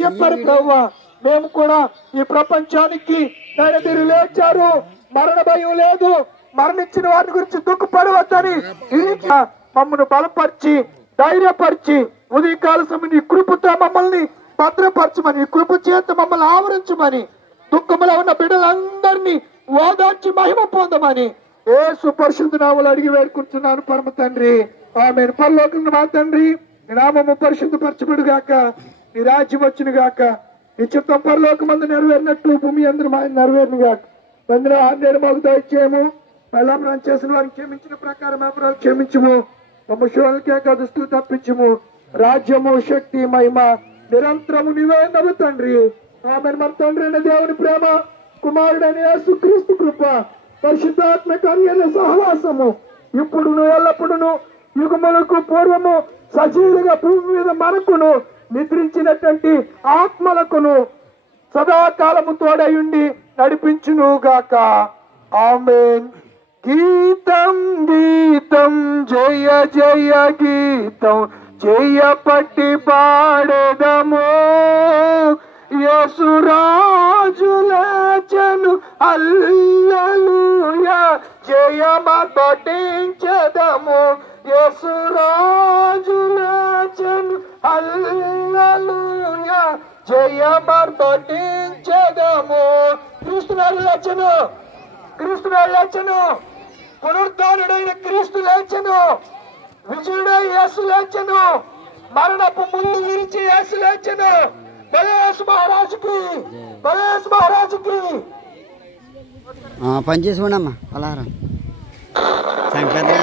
చెప్పారు ప్రభువా, మేము కూడా ఈ ప్రపంచానికి మీరు లేచారు, మరణ భయం లేదు, మరణించిన వారి గురించి దుఃఖపడవద్దని మమ్మల్ని బలపరిచి ధైర్యపరిచి ఉదయకాల సమయం నీ కృపతో మమ్మల్ని భద్రపరచమని, కృప చేత మమ్మల్ని ఆవరించమని, దుఃఖంలో ఉన్న బిడ్డలందరినీ ఓదార్చి మహిమ పొందమని యేసు పరిశుద్ధ నామములో అడిగి వేడుకుంటున్నాను పరమ తండ్రి. ఆమేన్. పరలోకమున మా తండ్రి, నీ నామము పరిశుద్ధపరచబడు గాక, నీ రాజ్యం వచ్చును గాక, నీ చిత్తం పరలోకమందు నెరవేరినట్లు భూమి అందరూ మా నెరవేరును గాక. వందన ఆజ్ఞలు మాకు దయచేయము, అపరాధం చేసిన వారిని క్షమించిన ప్రకారం అపరాధం క్షమించము, మమ్మ శోధనకే దుస్తులు తప్పించము. రాజ్యము శక్తి మహిమ నిరంతరము నీవే నవ్వు తండ్రి. ఆమేన్. మన తండ్రి అయిన దేవుని ప్రేమ, కుమారుడైన యేసుక్రీస్తు కృప, పరిశుద్ధాత్మ కార్యాల సహవాసము ఇప్పుడును ఎల్లప్పుడును యుగములకు పూర్వము సజీవులుగా భూమి మీద మనకును నిద్రించినటువంటి ఆత్మలకును సదాకాలము తోడయుండి నడిపించును గాక. ఆమేన్. గీతం గీతం జయ జయ గీతం జయ పట్టి పాడేదము, యేసురాజులచను హల్లెలూయా జయమపటించెదము, యేసురాజులచను హల్లెలూయా జయమపటించెదము. క్రీస్తునాడు లేచెను, క్రీస్తునాడు లేచెను, పునరుద్ధానుడైన క్రీస్తు లేచెను, విజయుడై యేసు లేచెను, మరణపు ముందు విరిచి యేసు లేచెను. బలేసు మహారాజుకి, బలేసు మహారాజుకి. పని చేసుకోండి అమ్మా పలహారం సంక్రాంతి.